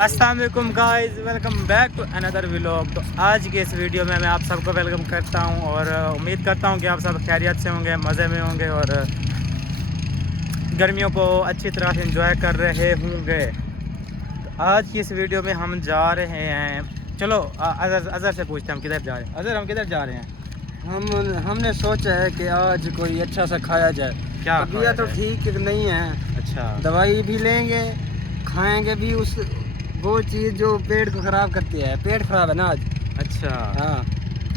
अस्सलाम वालेकुम guys, welcome back to another vlog. तो आज के इस वीडियो में मैं आप सबको वेलकम करता हूं और उम्मीद करता हूं कि आप सब खैरियत से होंगे, मज़े में होंगे और गर्मियों को अच्छी तरह से एंजॉय कर रहे होंगे। तो आज की इस वीडियो में हम जा रहे हैं, चलो अज़हर से पूछते हैं हम किधर जा रहे हैं। अज़हर, हम किधर जा रहे हैं? हमने सोचा है कि आज कोई अच्छा सा खाया जाए। क्या तबीयत तो ठीक नहीं है। अच्छा, दवाई भी लेंगे, खाएंगे भी उस वो चीज़ जो पेट को ख़राब करती है। पेट ख़राब है ना आज। अच्छा। हाँ,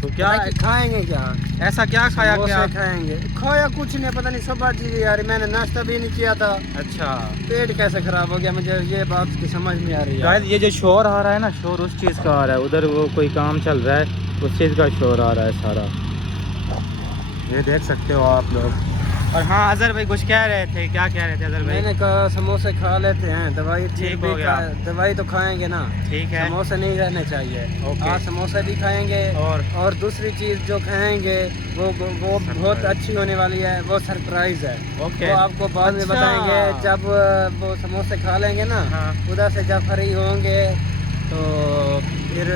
तो क्या खाएंगे क्या? ऐसा क्या खाया? समोसे क्या खाएंगे? खाया कुछ नहीं, पता नहीं सब चीज़ यार। मैंने नाश्ता भी नहीं किया था। अच्छा पेट कैसे ख़राब हो गया, मुझे ये बात की समझ नहीं आ रही है। गाइस, ये जो शोर आ रहा है ना, शोर उस चीज़ का आ रहा है। उधर वो कोई काम चल रहा है, उस चीज़ का शोर आ रहा है सारा, ये देख सकते हो आप लोग। और हाँ, अज़हर भाई कुछ कह रहे थे, क्या कह रहे थे अज़हर भाई? मैंने कहा समोसे खा लेते हैं, दवाई ठीक भी हो गया। दवाई तो खाएंगे ना। ठीक है, समोसे नहीं रहने चाहिए। ओके। आज समोसे भी खाएंगे और दूसरी चीज़ जो खाएंगे वो बहुत अच्छी होने वाली है। वो सरप्राइज है। ओके, वो आपको बाद में अच्छा। बताएंगे जब वो समोसे खा लेंगे ना। हाँ। उधर से जब फ्री होंगे तो फिर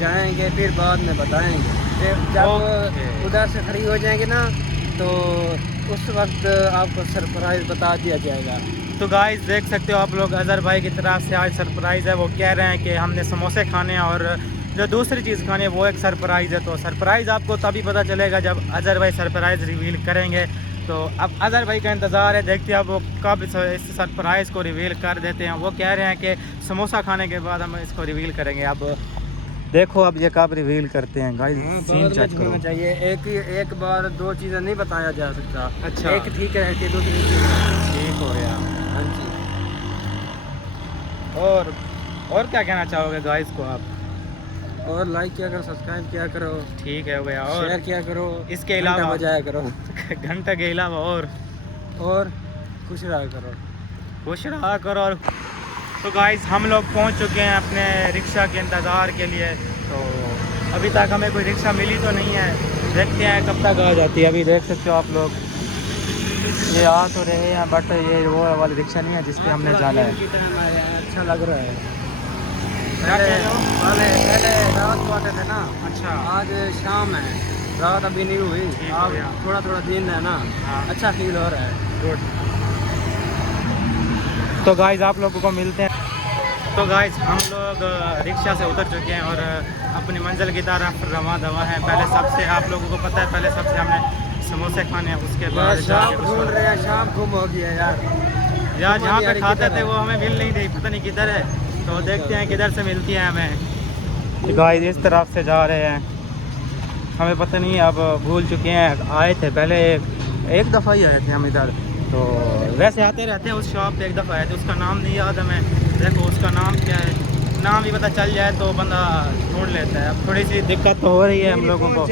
जाएंगे, फिर बाद में बताएंगे। फिर जब ओके। उधर से फ्री हो जाएंगे ना तो उस वक्त आपको सरप्राइज बता दिया जाएगा। तो गाइस देख सकते हो आप लोग, अज़हर भाई की तरफ से आज सरप्राइज़ है। वो कह रहे हैं कि हमने समोसे खाने हैं और जो दूसरी चीज़ खानी है वो एक सरप्राइज़ है। तो सरप्राइज़ आपको तभी पता चलेगा जब अज़हर भाई सरप्राइज़ रिवील करेंगे। तो अब अज़हर भाई का इंतज़ार है, देखते हैं अब वो कब इस सरप्राइज़ को रिवील कर देते हैं। वो कह रहे हैं कि समोसा खाने के बाद हम इसको रिवील करेंगे। अब देखो अब ये कब रिवील करते हैं गाइस, सीन चेक करो। चाहिए एक बार दो चीज़ें नहीं बताया जा सकता। अच्छा। एक ठीक है कि दूसरी चीज़ ठीक हो गया। हाँ जी। और क्या कहना चाहोगे गाइस को आप? और लाइक किया करो, सब्सक्राइब किया करो, ठीक है हो गया। और शेयर किया करो, इसके घंटा अलावा बजाया करो घंटे के अलावा और खुश रहा करो। खुश रहा करो। और तो गाइस हम लोग पहुंच चुके हैं अपने रिक्शा के इंतज़ार के लिए। तो अभी तक हमें कोई रिक्शा मिली तो नहीं है, देखते हैं कब तक आ जाती है। अभी देख सकते हो आप लोग, ये आ तो रहे हैं बट ये वो वाली रिक्शा नहीं है जिस पे हमने जाना है। अच्छा लग रहा है। क्या कह रहे हो? पहले रात को आते थे ना। अच्छा, आज शाम है, रात अभी नहीं हुई। ठीक हो अब गया। थोड़ा थोड़ा दिन है ना। हाँ। अच्छा फील हो रहा है। गुड। तो गाइस आप लोगों को मिलते हैं। तो गाइस हम लोग रिक्शा से उतर चुके हैं और अपनी मंजिल की तरफ रवां दवा हैं। पहले सबसे आप लोगों को पता है, पहले सबसे हमने समोसे खाने हैं, उसके बाद शाम ढूंढ रहे हैं, शाम गुम हो गया यार। यार जहाँ पे खाते थे वो हमें मिल नहीं रही, पता नहीं किधर है। तो देखते हैं किधर से मिलती है हमें। तो गाइस इस तरफ से जा रहे हैं, हमें पता नहीं, अब भूल चुके हैं। आए थे पहले एक दफ़ा ही आए थे हम इधर, तो वैसे आते रहते हैं उस शॉप पे। एक दफ़ा आए थे, उसका नाम नहीं याद हमें। देखो उसका नाम क्या है, नाम भी पता चल जाए तो बंदा ढूंढ लेता है। अब थोड़ी सी दिक्कत तो हो रही है हम लोगों को,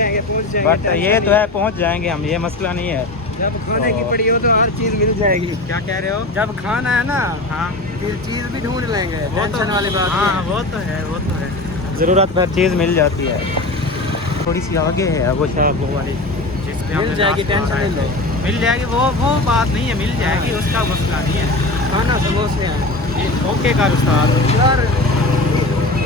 बट ये तो है पहुंच जाएंगे हम, ये मसला नहीं है। जब खाने की पड़ी हो तो हर चीज़ मिल जाएगी। क्या कह रहे हो? जब खाना है ना हाँ, फिर चीज़ भी ढूंढ लेंगे। वो तो टेंशन वाली बात हाँ, नहीं वो तो है, वो तो है। ज़रूरत पर चीज़ मिल जाती है। थोड़ी सी आगे है वो शायद वो वाली जिस पे मिल जाएगी, टेंशन नहीं लो। मिल जाएगी, वो बात नहीं है, मिल जाएगी, उसका मसला नहीं है। खाना समोसे हैं ओके कार उस्ताद। यार।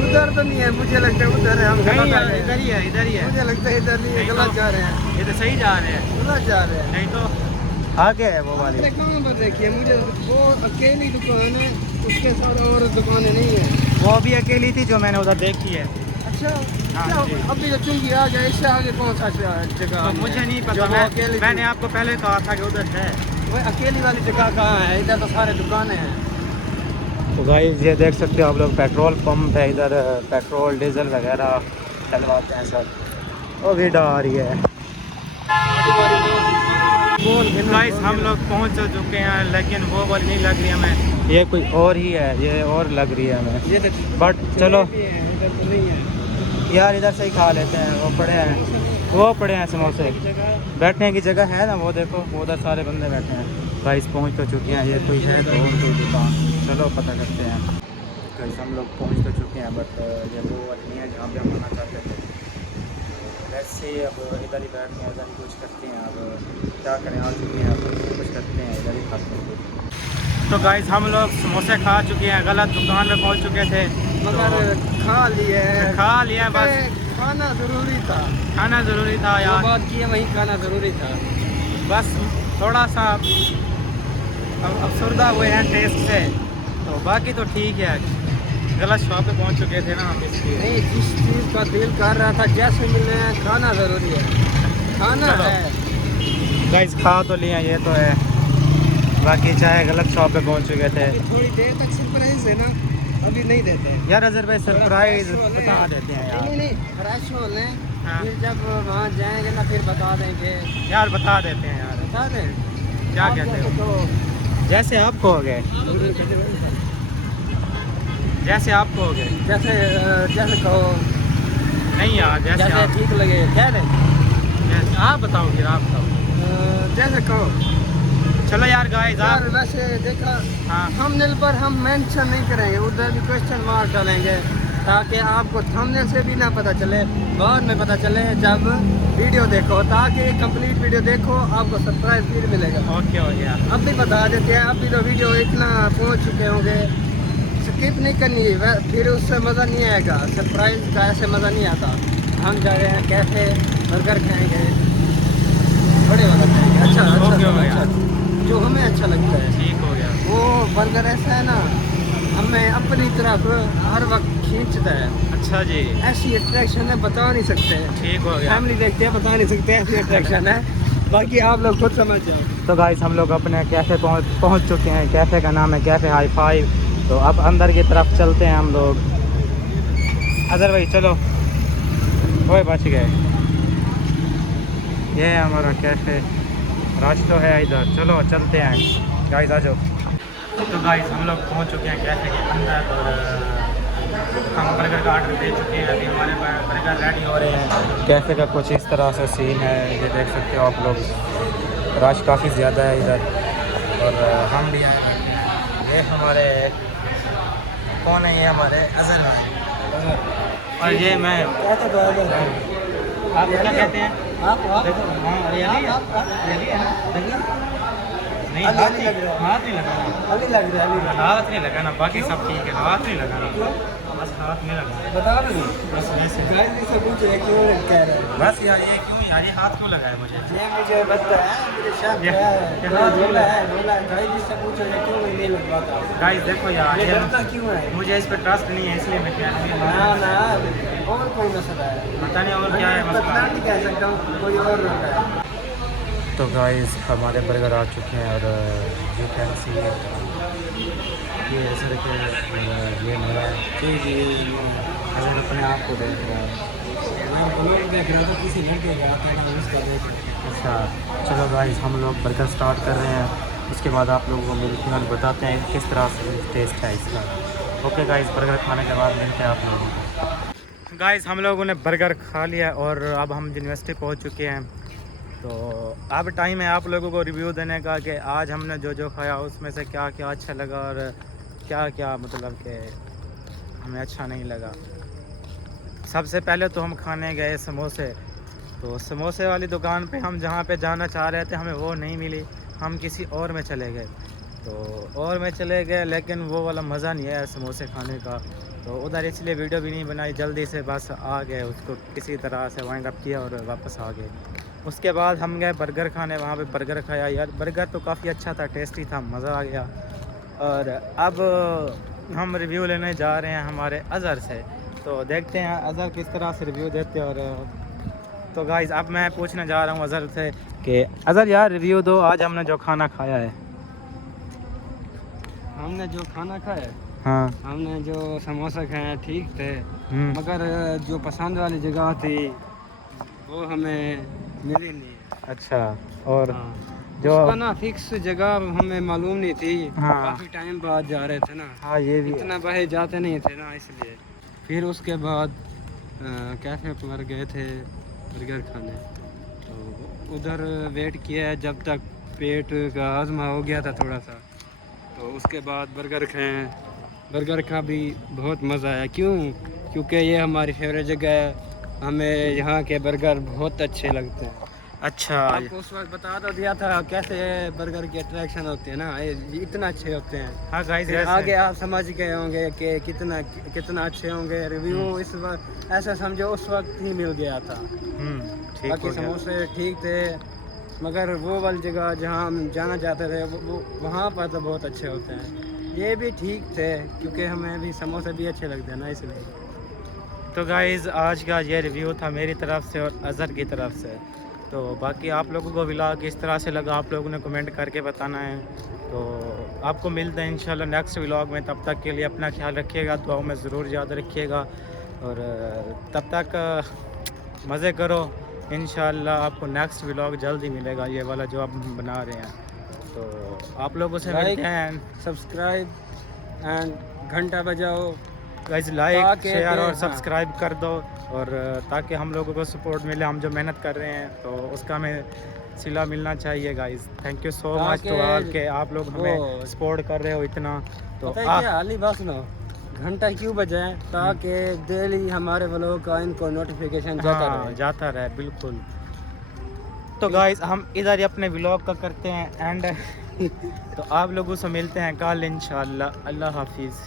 उधर तो नहीं है, मुझे लगता है उधर है। हम नहीं गलत आ यार, रहे इधर हैं। ही है, इधर ही है। मुझे लगता है इधर नहीं है, नहीं गलत तो- जा रहे हैं। ये तो सही जा रहे हैं, गलत जा रहे हैं। नहीं तो आगे है वो वाली। अरे कहाँ पर देखिए, मुझे वो अकेली दुकान है, उसके साथ और दुकानें नहीं है। वो भी अकेली थी जो मैंने उधर देखी है। अच्छा हाँ क्या जी। अभी तो चुंगी आ गया, इससे आगे कौन सा जगह तो है? मुझे नहीं जो पता, वो अकेली मैंने आपको पहले कहा था कि उधर है। वो अकेली वाली जगह कहाँ है? इधर तो सारे दुकानें हैं। तो गाइस ये देख सकते हो आप लोग, पेट्रोल पंप है इधर, पेट्रोल डीजल वगैरह डलवाते हैं सर। वो भी आ रही है। गाइस हम लोग पहुंच चुके हैं, लेकिन वो वाली नहीं लग रही हमें, ये कोई और ही है, ये और लग रही है हमें। ये तो बट चलो इधर तो नहीं है यार, इधर से ही खा लेते हैं। वो पड़े हैं, वो पड़े हैं समोसे, बैठने की जगह है ना, वो देखो वो उधर सारे बंदे बैठे हैं। गाइस पहुंच तो चुके हैं, ये कोई है तो और कोई दुकान, चलो पता करते हैं। गाइस हम लोग पहुंच तो चुके हैं, बट ये वो वाली नहीं है जहाँ पे हम आना चाहते थे। वैसे अब इधर ही बैठते हैं, इधर ही कुछ करते हैं। अब क्या करें, आ चुके हैं, अब कुछ करते हैं, इधर ही खाते हैं। तो गाइस हम लोग समोसे खा चुके हैं, गलत दुकान में पहुंच चुके थे मगर खा लिया बस। खाना ज़रूरी था, खाना ज़रूरी था जो यार, बात की है वही खाना ज़रूरी था। बस थोड़ा सा अफसरदा हुए हैं टेस्ट से, तो बाकी तो ठीक है। गलत शॉप पे पहुंच चुके थे ना हम, इसलिए नहीं, जिस चीज़ का दिल कर रहा था जैसे मिलने हैं, खाना ज़रूरी है, खाना चलो। है। गाइस खा तो लिया, ये तो है, बाकी चाहे गलत शॉप पे पहुंच चुके थे। अभी थोड़ी देर तक सरप्राइज है ना, अभी नहीं देते हैं यार अजहर भाई सरप्राइज बता देते हैं यार। नहीं, फ्रेश हो लें, हाँ। फिर जब वहाँ जाएंगे ना फिर बता देंगे। यार बता देते हैं यार, बता दें क्या आप कहते लोग हो? तो जैसे आप कहोगे, जैसे आप कहोगे। जैसे जैसे कहो, नहीं यार, जैसे जैसे आप, ठीक लगे कह दें। जैसे आप बताओ, फिर आप बताओ। जैसे कहो चलो यार गाइस यार, आप। वैसे देखा हाँ थंबनेल पर हम मेंशन नहीं करेंगे, उधर भी क्वेश्चन मार्क डालेंगे ताकि आपको थंबनेल से भी ना पता चले, बाद में पता चले जब वीडियो देखो, ताकि कंप्लीट वीडियो देखो, आपको सरप्राइज फिर मिलेगा। ओके हो गया। अब भी बता देते हैं, अब भी तो वीडियो इतना पहुंच चुके होंगे, स्किप नहीं करनी है, फिर उससे मज़ा नहीं आएगा। सरप्राइज का ऐसे मज़ा नहीं आता। हम जा रहे हैं कैफ़े, बर्गर खाएंगे, बड़े वाला खाएंगे, अच्छा ओके हो अच्छा गया। अच्छा, जो हमें अच्छा लगता है। ठीक हो गया। वो बर्गर ऐसा है ना, हमें अपनी तरफ हर वक्त खींचता है। अच्छा जी, ऐसी अट्रैक्शन है, बता नहीं सकते। ठीक हो गया। फैमिली देखते हैं, बता नहीं सकते, ऐसी अट्रैक्शन है, बाकी आप लोग खुद समझ जाओ। तो गाइस हम लोग अपने कैफ़े पहुंच चुके हैं। कैफ़े का नाम है कैफ़े हाई फाइव। तो अब अंदर की तरफ चलते हैं हम लोग। अजहर भाई चलो, ओए बच गए। ये है हमारा कैफ़े, रश तो है इधर, चलो चलते हैं गाइस, आ जाओ। तो गाइस हम लोग पहुंच चुके हैं कैफ़े के अंदर, और हम बर्गर का ऑर्डर दे चुके हैं। अभी हमारे बर्गर रेडी हो रहे हैं। कैफ़े का कुछ इस तरह से सीन है, ये देख सकते हो आप लोग, रश काफ़ी ज़्यादा है इधर, और हम भी आए हैं। ये हमारे कौन है, ये हमारे अजहर भाई, और ये मैं, आप क्या कहते हैं? देखो हाँ, रियली है, रियली है ना? नहीं हाथ नहीं लगाना, हाथ नहीं लगाना, हाथ नहीं लगाना, बाकी सब ठीक है, हाथ नहीं लगाना, बस हाथ नहीं लगाना, बता रहे हो बस वैसे। से पूछे क्यों कह रहे हैं? बस यार ये क्यों यार, ये हाथ क्यों लगाया मुझे? ये मुझे बताया, मुझे शक ये- है। ये हाँ, हाथ बोला है गाइस जी से पूछो ये क्यों नहीं लगवाता। गाइस देखो यार, ये ये डरता क्यों है? मुझे इस पर ट्रस्ट नहीं है, इसलिए मैं क्या ना ना, और कोई मसला है, पता नहीं और क्या है पता मसला। नहीं कह सकता हूँ, कोई और होता है। तो गाइस हमारे बर्गर आ चुके हैं, और यू कैन सी ये सर के ये मेरा जी अगर अपने आप को देख रहा है। मैं ब्लॉग देख रहा था, किसी लड़के का उसका देख। अच्छा चलो गाइस हम लोग बर्गर स्टार्ट कर रहे हैं, उसके बाद आप लोगों को मिलते हैं और बताते हैं किस तरह से टेस्ट है इसका। ओके गाइस, बर्गर खाने के बाद मिलते हैं आप लोगों को। गाइस हम लोगों ने बर्गर खा लिया और अब हम यूनिवर्सिटी पहुंच चुके हैं। तो अब टाइम है आप लोगों को रिव्यू देने का कि आज हमने जो जो खाया उसमें से क्या क्या अच्छा लगा और क्या क्या मतलब कि हमें अच्छा नहीं लगा। सबसे पहले तो हम खाने गए समोसे। तो समोसे वाली दुकान पे हम जहाँ पे जाना चाह रहे थे हमें वो नहीं मिली, हम किसी और में चले गए। तो और में चले गए लेकिन वो वाला मज़ा नहीं है समोसे खाने का। तो उधर इसलिए वीडियो भी नहीं बनाई, जल्दी से बस आ गए, उसको किसी तरह से वाइंड अप किया और वापस आ गए। उसके बाद हम गए बर्गर खाने, वहाँ पे बर्गर खाया। यार बर्गर तो काफ़ी अच्छा था, टेस्टी था, मज़ा आ गया। और अब हम रिव्यू लेने जा रहे हैं हमारे अज़हर से, तो देखते हैं अज़हर किस तरह से रिव्यू देते हैं। और तो गाइस अब मैं पूछने जा रहा हूँ अज़हर से कि अज़हर यार रिव्यू दो, आज हमने जो खाना खाया है। हमने जो खाना खाया, हाँ हमने जो समोसा खाया ठीक थे, हम्म, मगर जो पसंद वाली जगह थी वो हमें मिली नहीं। अच्छा। और हाँ, जो उसका ना फिक्स जगह हमें मालूम नहीं थी। हाँ। काफ़ी टाइम बाद जा रहे थे ना, हाँ ये भी है। इतना बाहर जाते नहीं थे ना, इसलिए फिर उसके बाद कैफ़े पर गए थे बर्गर खाने। तो उधर वेट किया है जब तक पेट का हाजमा हो गया था थोड़ा सा, तो उसके बाद बर्गर खाए। बर्गर का भी बहुत मज़ा आया, क्योंकि ये हमारी फेवरेट जगह है, हमें यहाँ के बर्गर बहुत अच्छे लगते हैं। अच्छा आपको उस वक्त बता तो दिया था कैसे बर्गर के अट्रैक्शन होते हैं ना, ये इतना अच्छे होते हैं। हाँ गाइस, फिर आगे आप समझ गए होंगे कि कितना अच्छे होंगे। रिव्यू इस वक्त ऐसा समझो उस वक्त ही मिल गया था। ठीक बाकी हो गया। समोसे ठीक थे, मगर वो वाली जगह जहाँ हम जाना चाहते थे वो वहाँ पर तो बहुत अच्छे होते हैं। ये भी ठीक थे क्योंकि हमें भी समोसे भी अच्छे लगते हैं ना, इसलिए। तो गाइस आज का ये रिव्यू था मेरी तरफ से और अज़हर की तरफ से। तो बाकी आप लोगों को व्लॉग किस तरह से लगा आप लोगों ने कमेंट करके बताना है। तो आपको मिलते हैं इंशाल्लाह नेक्स्ट व्लॉग में। तब तक के लिए अपना ख्याल रखिएगा, दुआओं में ज़रूर याद रखिएगा और तब तक मज़े करो। इंशाल्लाह आपको नेक्स्ट व्लॉग जल्द ही मिलेगा, ये वाला जो आप बना रहे हैं। तो आप लोगों से मिलते हैं। सब्सक्राइब एंड घंटा बजाओ गाइस, लाइक शेयर और हाँ। सब्सक्राइब कर दो और ताकि हम लोगों को सपोर्ट मिले। हम जो मेहनत कर रहे हैं तो उसका हमें सिला मिलना चाहिए guys. Thank you so much to all के आप लोग हमें सपोर्ट कर रहे हो इतना। तो पता है क्या हाली बात सुनो, घंटा क्यों बजाएं? ताकि डेली हमारे व्लॉग का इनको नोटिफिकेशन जाता रहे बिल्कुल। तो गाइस हम इधर ही अपने व्लॉग का करते हैं एंड तो आप लोगों से मिलते हैं कल इंशाल्लाह। अल्लाह हाफिज़।